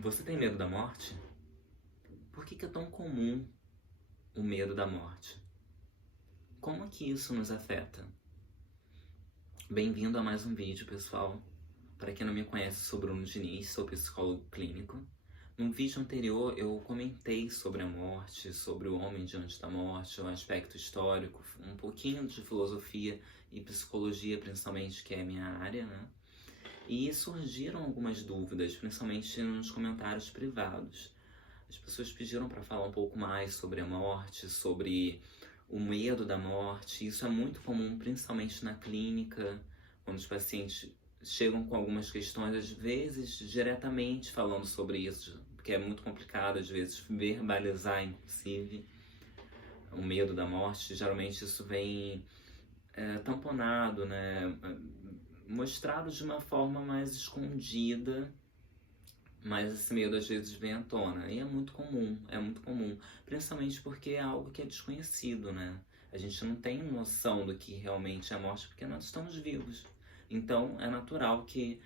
Você tem medo da morte? Por que é tão comum o medo da morte? Como que isso nos afeta? Bem-vindo a mais um vídeo, pessoal. Para quem não me conhece, sou Bruno Diniz, sou psicólogo clínico. Num vídeo anterior eu comentei sobre a morte, sobre o homem diante da morte, o aspecto histórico, um pouquinho de filosofia e psicologia, principalmente, que é a minha área, né? E surgiram algumas dúvidas, principalmente nos comentários privados. As pessoas pediram para falar um pouco mais sobre a morte, sobre o medo da morte. Isso é muito comum, principalmente na clínica, quando os pacientes chegam com algumas questões, às vezes diretamente falando sobre isso, porque é muito complicado, às vezes, verbalizar, inclusive, o medo da morte. Geralmente isso vem tamponado, né? Mostrado de uma forma mais escondida, mas esse medo às vezes vem à tona. E é muito comum. Principalmente porque é algo que é desconhecido, né? A gente não tem noção do que realmente é a morte porque nós estamos vivos. Então é natural que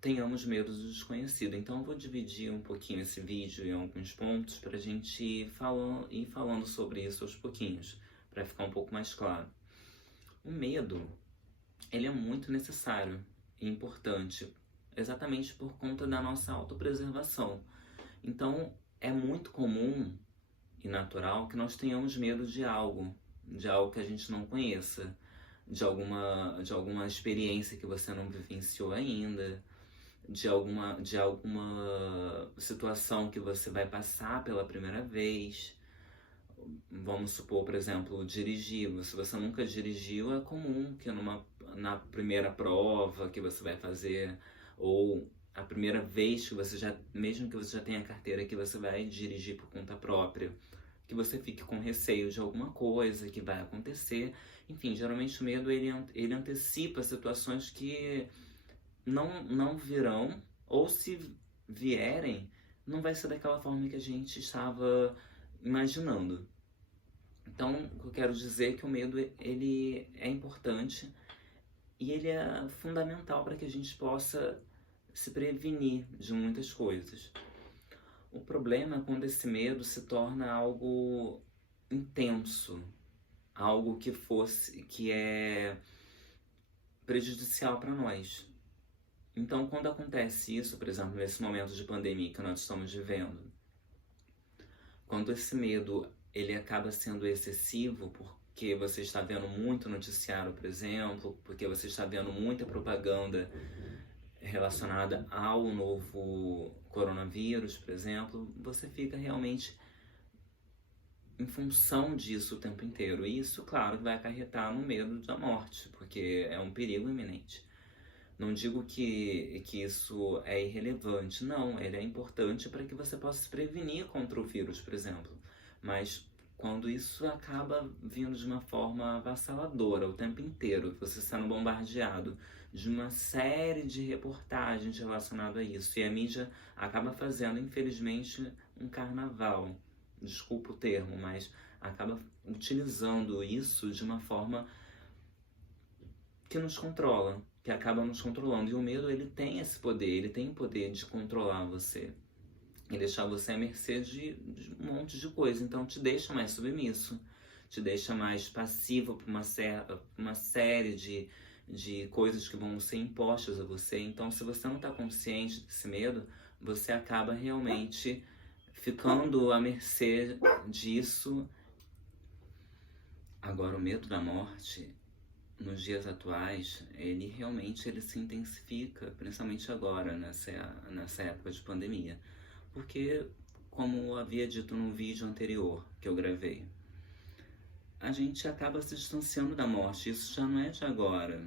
tenhamos medo do desconhecido. Então eu vou dividir um pouquinho esse vídeo em alguns pontos para a gente ir falando sobre isso aos pouquinhos, para ficar um pouco mais claro. O medo, ele é muito necessário e importante, exatamente por conta da nossa autopreservação. Então, é muito comum e natural que nós tenhamos medo de algo que a gente não conheça, de alguma experiência que você não vivenciou ainda, de alguma situação que você vai passar pela primeira vez. Vamos supor, por exemplo, dirigir. Se você nunca dirigiu, é comum que na primeira prova que você vai fazer, ou a primeira vez que você já, mesmo que você já tenha carteira, que você vai dirigir por conta própria, que você fique com receio de alguma coisa que vai acontecer. Enfim, geralmente o medo ele antecipa situações que não virão, ou se vierem, não vai ser daquela forma que a gente estava imaginando. Então, o que eu quero dizer é que o medo ele é importante e ele é fundamental para que a gente possa se prevenir de muitas coisas. O problema é quando esse medo se torna algo intenso, algo que é prejudicial para nós. Então, quando acontece isso, por exemplo, nesse momento de pandemia que nós estamos vivendo, quando esse medo ele acaba sendo excessivo porque você está vendo muito noticiário, por exemplo, porque você está vendo muita propaganda relacionada ao novo coronavírus, por exemplo, você fica realmente em função disso o tempo inteiro. E isso, claro, vai acarretar no medo da morte, porque é um perigo iminente. Não digo que isso é irrelevante, não, ele é importante para que você possa se prevenir contra o vírus, por exemplo. Mas quando isso acaba vindo de uma forma avassaladora o tempo inteiro, você sendo bombardeado de uma série de reportagens relacionadas a isso, e a mídia acaba fazendo, infelizmente, um carnaval, desculpa o termo, mas acaba utilizando isso de uma forma que nos controla, que acaba nos controlando. E o medo, ele tem esse poder, ele tem o poder de controlar você e deixar você à mercê de um monte de coisa. Então te deixa mais submisso, te deixa mais passivo para uma série de coisas que vão ser impostas a você. Então, se você não está consciente desse medo, você acaba realmente ficando à mercê disso. Agora, o medo da morte, nos dias atuais, ele realmente se intensifica, principalmente agora, nessa época de pandemia. Porque, como eu havia dito num vídeo anterior que eu gravei, a gente acaba se distanciando da morte. Isso já não é de agora.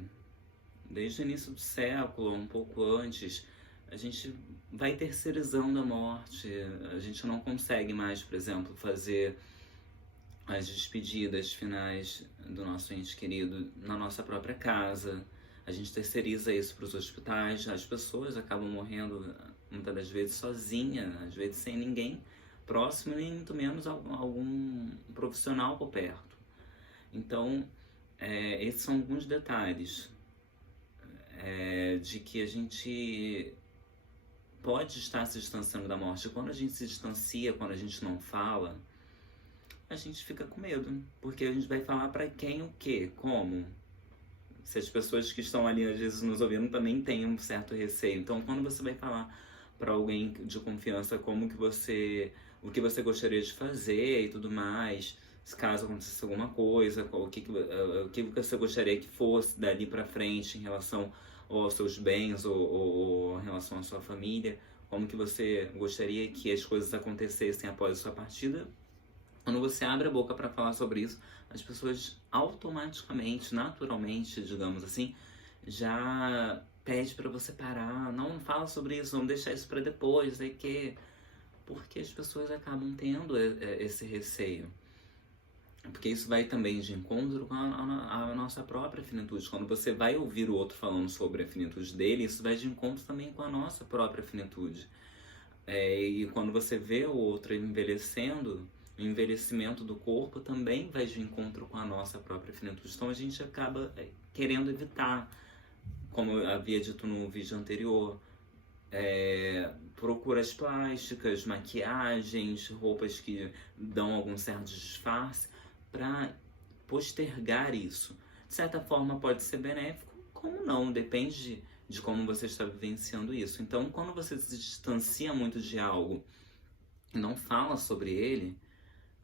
Desde o início do século, um pouco antes, a gente vai terceirizando a morte. A gente não consegue mais, por exemplo, fazer as despedidas finais do nosso ente querido na nossa própria casa. A gente terceiriza isso para os hospitais. As pessoas acabam morrendo muitas das vezes sozinha, às vezes sem ninguém próximo, nem muito menos algum profissional por perto. Então, esses são alguns detalhes de que a gente pode estar se distanciando da morte. Quando a gente se distancia, quando a gente não fala, a gente fica com medo, porque a gente vai falar pra quem, o quê, como? Se as pessoas que estão ali às vezes nos ouvindo também têm um certo receio. Então, quando você vai falar para alguém de confiança o que você gostaria de fazer e tudo mais, se caso acontecesse alguma coisa, o que você gostaria que fosse dali para frente em relação aos seus bens ou em relação à sua família, como que você gostaria que as coisas acontecessem após a sua partida. Quando você abre a boca para falar sobre isso, as pessoas automaticamente, naturalmente, digamos assim, já pede para você parar, não fala sobre isso, vamos deixar isso para depois, é que porque as pessoas acabam tendo esse receio. Porque isso vai também de encontro com a nossa própria finitude. Quando você vai ouvir o outro falando sobre a finitude dele, isso vai de encontro também com a nossa própria finitude. E quando você vê o outro envelhecendo, o envelhecimento do corpo também vai de encontro com a nossa própria finitude. Então a gente acaba querendo evitar, como eu havia dito no vídeo anterior, procuras plásticas, maquiagens, roupas que dão algum certo disfarce para postergar isso. De certa forma pode ser benéfico, como não, depende de como você está vivenciando isso. Então, quando você se distancia muito de algo e não fala sobre ele,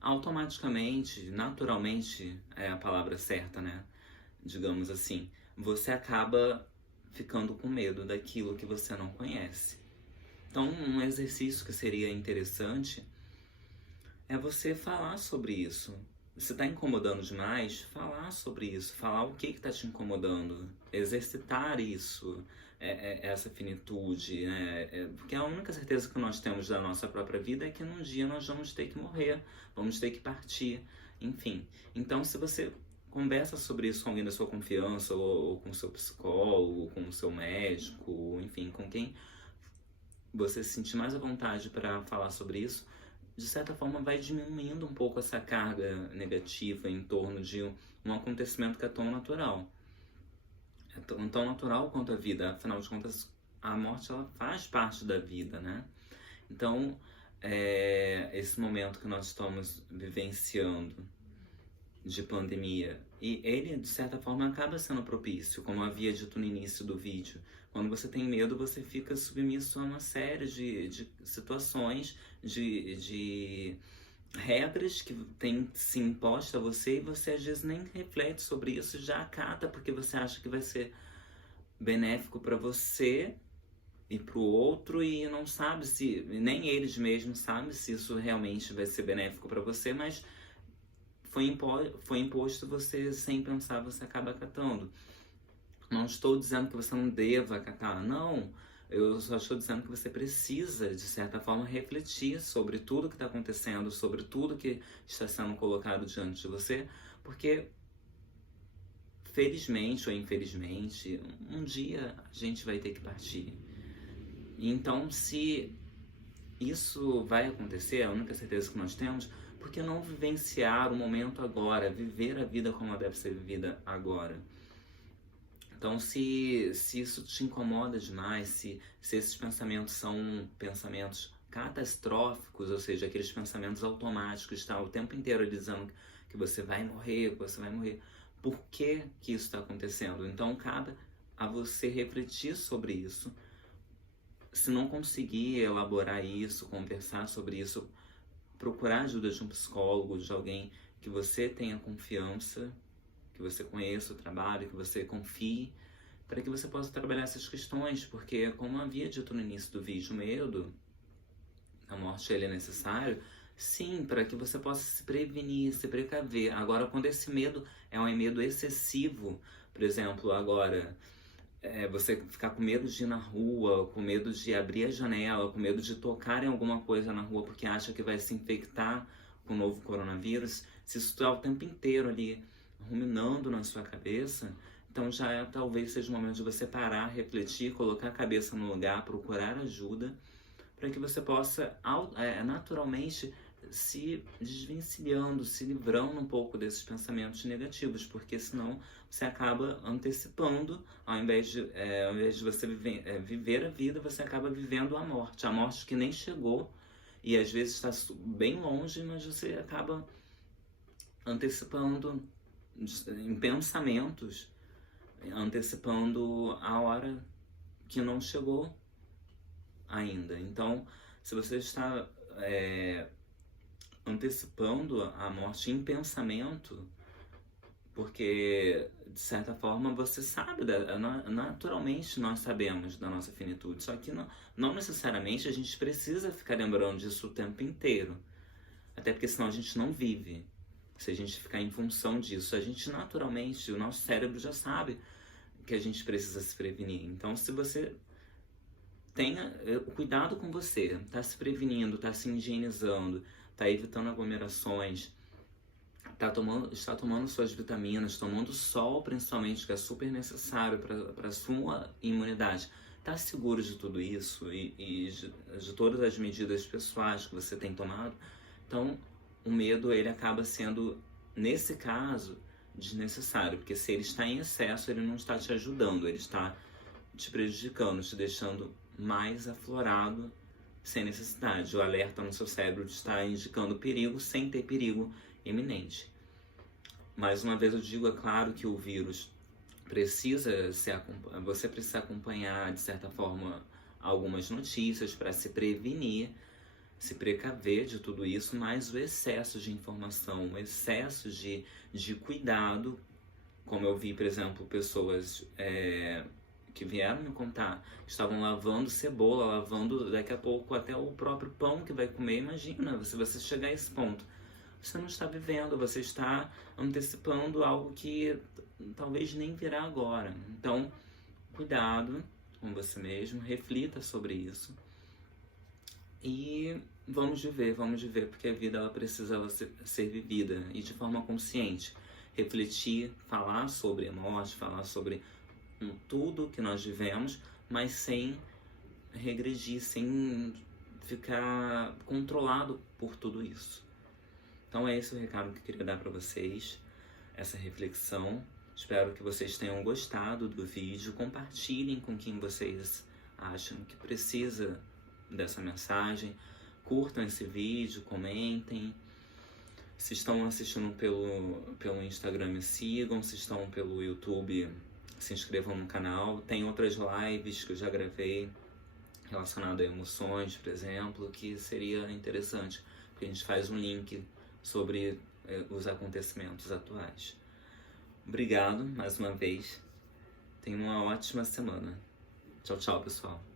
automaticamente, naturalmente é a palavra certa, né? Digamos assim, você acaba ficando com medo daquilo que você não conhece. Então, um exercício que seria interessante é você falar sobre isso. Se está incomodando demais, falar sobre isso, falar o que está te incomodando, exercitar isso, essa finitude, né? Porque a única certeza que nós temos da nossa própria vida é que num dia nós vamos ter que morrer, vamos ter que partir, enfim. Então, se você conversa sobre isso com alguém da sua confiança, ou com o seu psicólogo, ou com o seu médico, enfim, com quem você se sentir mais à vontade para falar sobre isso, de certa forma vai diminuindo um pouco essa carga negativa em torno de um acontecimento que é tão natural. É tão natural quanto a vida, afinal de contas, a morte ela faz parte da vida, né? Então, esse momento que nós estamos vivenciando de pandemia, e ele, de certa forma, acaba sendo propício, como eu havia dito no início do vídeo. Quando você tem medo, você fica submisso a uma série de situações, de regras que tem se imposto a você, e você às vezes nem reflete sobre isso, já acata porque você acha que vai ser benéfico para você e para o outro, e não sabe se, nem eles mesmos sabem se isso realmente vai ser benéfico para você, mas foi imposto, você sem pensar, você acaba acatando. Não estou dizendo que você não deva acatar, não. Eu só estou dizendo que você precisa, de certa forma, refletir sobre tudo que está acontecendo, sobre tudo que está sendo colocado diante de você, porque, felizmente ou infelizmente, um dia a gente vai ter que partir. Então, se isso vai acontecer, a única certeza que nós temos, por que não vivenciar o momento agora, viver a vida como ela deve ser vivida agora? Então, se isso te incomoda demais, se esses pensamentos são pensamentos catastróficos, ou seja, aqueles pensamentos automáticos, está o tempo inteiro ali dizendo que você vai morrer, por que isso está acontecendo? Então, cabe a você refletir sobre isso. Se não conseguir elaborar isso, conversar sobre isso, procurar ajuda de um psicólogo, de alguém que você tenha confiança, que você conheça o trabalho, que você confie, para que você possa trabalhar essas questões, porque, como havia dito no início do vídeo, o medo, a morte ele é necessário, sim, para que você possa se prevenir, se precaver. Agora, quando esse medo é um medo excessivo, por exemplo, agora, você ficar com medo de ir na rua, com medo de abrir a janela, com medo de tocar em alguma coisa na rua porque acha que vai se infectar com o novo coronavírus, se isso está o tempo inteiro ali ruminando na sua cabeça, então já talvez seja o momento de você parar, refletir, colocar a cabeça no lugar, procurar ajuda, para que você possa naturalmente se desvencilhando, se livrando um pouco desses pensamentos negativos, porque senão você acaba antecipando, ao invés de você viver a vida, você acaba vivendo a morte que nem chegou e às vezes está bem longe, mas você acaba antecipando em pensamentos, antecipando a hora que não chegou ainda. Então, se você está antecipando a morte em pensamento, porque de certa forma você sabe, naturalmente nós sabemos da nossa finitude, só que não necessariamente a gente precisa ficar lembrando disso o tempo inteiro, até porque senão a gente não vive. Se a gente ficar em função disso, a gente naturalmente, o nosso cérebro já sabe que a gente precisa se prevenir. Então, se você tenha cuidado com você, tá se prevenindo, tá se higienizando, tá evitando aglomerações, está tomando suas vitaminas, tomando sol principalmente, que é super necessário para a sua imunidade, tá seguro de tudo isso e de todas as medidas pessoais que você tem tomado, então o medo ele acaba sendo, nesse caso, desnecessário, porque se ele está em excesso, ele não está te ajudando, ele está te prejudicando, te deixando mais aflorado sem necessidade. O alerta no seu cérebro está indicando perigo sem ter perigo iminente. Mais uma vez eu digo, é claro que o vírus você precisa acompanhar de certa forma algumas notícias para se prevenir, se precaver de tudo isso, mas o excesso de informação, o excesso de cuidado, como eu vi, por exemplo, pessoas que vieram me contar, estavam lavando cebola, lavando daqui a pouco até o próprio pão que vai comer. Imagina, se você chegar a esse ponto, você não está vivendo, você está antecipando algo que talvez nem virá agora. Então, cuidado com você mesmo, reflita sobre isso e vamos viver, porque a vida ela precisa ser vivida e de forma consciente. Refletir, falar sobre a morte, falar sobre tudo que nós vivemos, mas sem regredir, sem ficar controlado por tudo isso. Então é esse o recado que eu queria dar para vocês, essa reflexão. Espero que vocês tenham gostado do vídeo, compartilhem com quem vocês acham que precisa dessa mensagem, curtam esse vídeo, comentem. Se estão assistindo pelo Instagram, me sigam. Se estão pelo YouTube, se inscrevam no canal. Tem outras lives que eu já gravei relacionado a emoções, por exemplo, que seria interessante, porque a gente faz um link sobre os acontecimentos atuais. Obrigado mais uma vez. Tenham uma ótima semana. Tchau, tchau, pessoal.